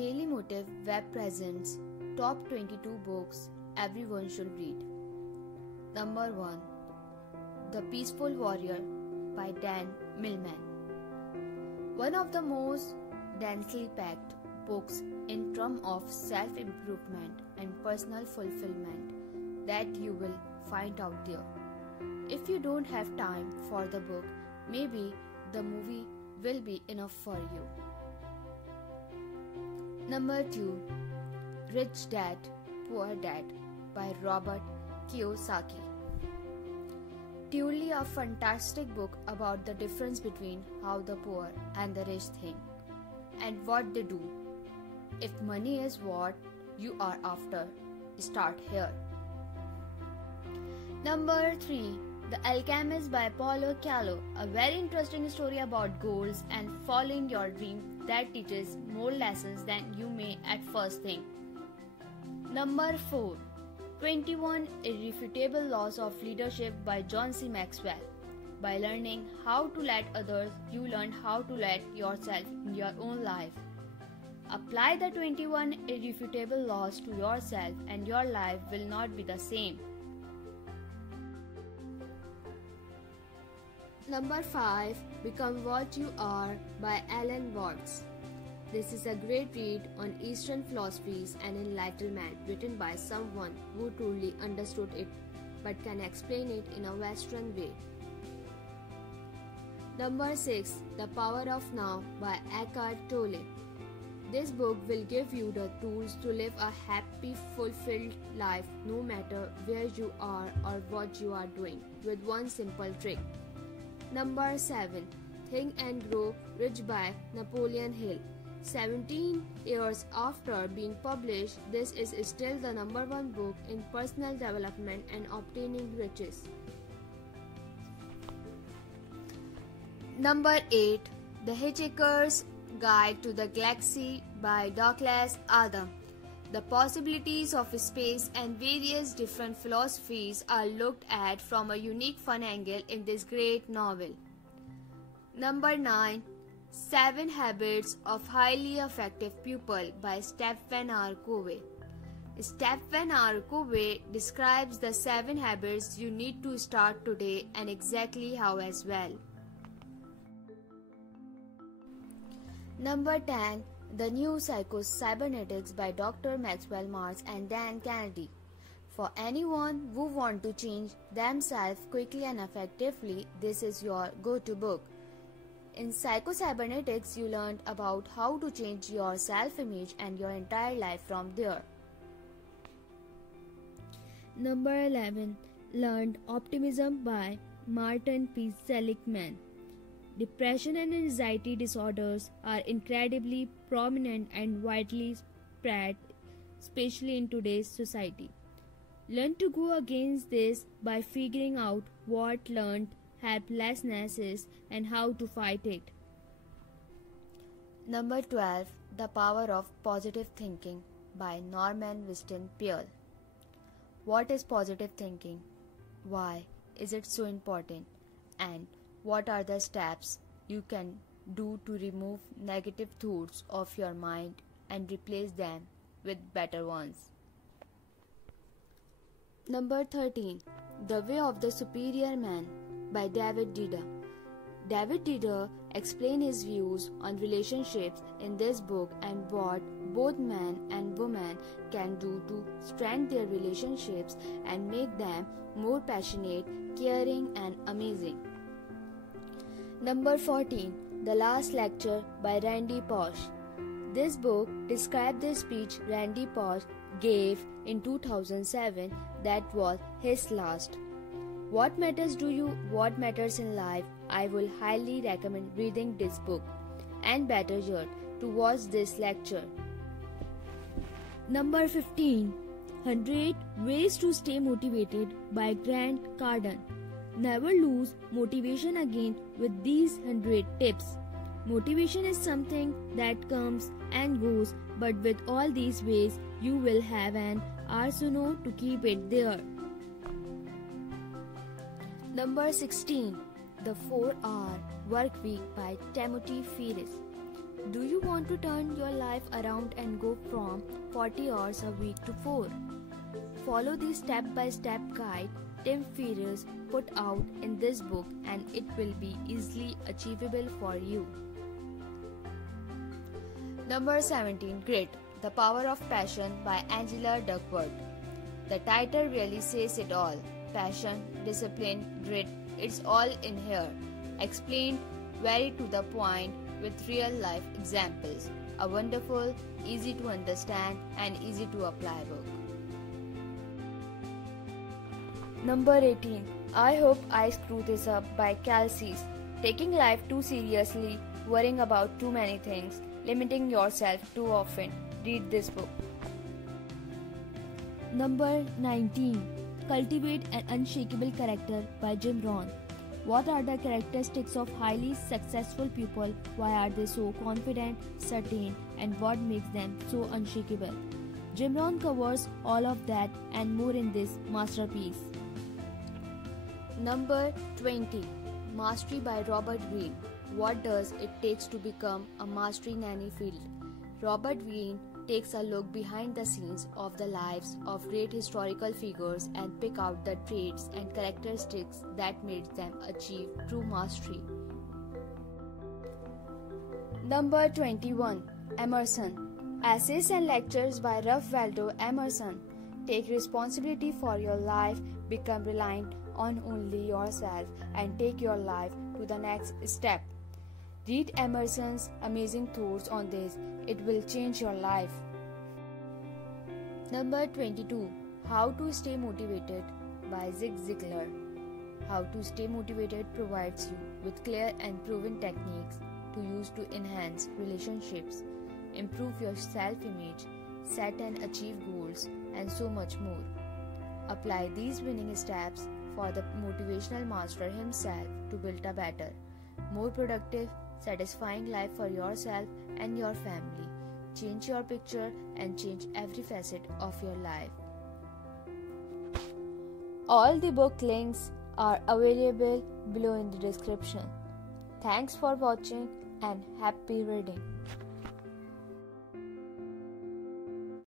Daily Motive Web presents Top 22 Books Everyone Should Read. Number 1. The Peaceful Warrior by Dan Millman. One of the most densely packed books in terms of self-improvement and personal fulfillment that you will find out there. If you don't have time for the book, maybe the movie will be enough for you. Number 2. Rich Dad, Poor Dad by Robert Kiyosaki. Truly a fantastic book about the difference between how the poor and the rich think and what they do. If money is what you are after, start here. Number 3. The Alchemist by Paulo Coelho, a very interesting story about goals and following your dream that teaches more lessons than you may at first think. Number 4. 21 Irrefutable Laws of Leadership by John C. Maxwell. By learning how to let others, you learn how to let yourself in your own life. Apply the 21 irrefutable laws to yourself and your life will not be the same. Number 5. Become What You Are by Alan Watts. This is a great read on Eastern philosophies and enlightenment written by someone who truly understood it but can explain it in a Western way. Number 6. The Power of Now by Eckhart Tolle. This book will give you the tools to live a happy, fulfilled life no matter where you are or what you are doing with one simple trick. Number 7. Think and Grow Rich by Napoleon Hill. 17 years after being published, this is still the number one book in personal development and obtaining riches. Number 8. The Hitchhiker's Guide to the Galaxy by Douglas Adams. The possibilities of space and various different philosophies are looked at from a unique fun angle in this great novel. Number 9. 7 Habits of Highly Effective People by Stephen R. Covey. Stephen R. Covey describes the 7 habits you need to start today and exactly how as well. Number 10. The New Psycho-Cybernetics by Dr. Maxwell Maltz and Dan Kennedy. For anyone who wants to change themselves quickly and effectively, this is your go-to book. In Psycho-Cybernetics, you learn about how to change your self-image and your entire life from there. Number 11. Learned Optimism by Martin P. Seligman. Depression and anxiety disorders are incredibly prominent and widely spread, especially in today's society. Learn to go against this by figuring out what learned helplessness is and how to fight it. Number 12. The Power of Positive Thinking by Norman Winston Peale. What is positive thinking? Why is it so important? And what are the steps you can do to remove negative thoughts of your mind and replace them with better ones? Number 13. The Way of the Superior Man by David Dida. David Dida explains his views on relationships in this book and what both man and woman can do to strengthen their relationships and make them more passionate, caring, and amazing. Number 14. The Last Lecture by Randy Pausch. This book describes the speech Randy Pausch gave in 2007 that was his last. What matters to you? What matters in life? I will highly recommend reading this book, and better yet, to watch this lecture. Number 15. 100 Ways to Stay Motivated by Grant Cardone. Never lose motivation again with these 100 tips. Motivation is something that comes and goes, but with all these ways, you will have an arsenal to keep it there. Number 16. The 4-Hour Work Week by Timothy Ferriss. Do you want to turn your life around and go from 40 hours a week to 4? Follow the step-by-step guide Tim Ferriss put out in this book and it will be easily achievable for you. Number 17. Grit, The Power of Passion by Angela Duckworth. The title really says it all. Passion, discipline, grit, it's all in here. Explained very to the point with real life examples. A wonderful, easy to understand and easy to apply book. Number 18. I Hope I Screw This Up by Cal Cease. Taking life too seriously, worrying about too many things, limiting yourself too often. Read this book. Number 19. Cultivate an Unshakable Character by Jim Rohn. What are the characteristics of highly successful people? Why are they so confident, certain, and what makes them so unshakable? Jim Rohn covers all of that and more in this masterpiece. Number 20. Mastery by Robert Greene. What does it take to become a master in any field? Robert Greene takes a look behind the scenes of the lives of great historical figures and pick out the traits and characteristics that made them achieve true mastery. Number 21. Emerson. Essays and Lectures by Ralph Waldo Emerson. Take responsibility for your life, become reliant on only yourself, and take your life to the next step. Read Emerson's amazing thoughts on this. It will change your life. Number 22. How to Stay Motivated by Zig Ziglar. How to Stay Motivated provides you with clear and proven techniques to use to enhance relationships, improve your self-image, set and achieve goals, and so much more. Apply these winning steps for the motivational master himself to build a better, more productive, satisfying life for yourself and your family. Change your picture and change every facet of your life. All the book links are available below in the description. Thanks for watching and happy reading.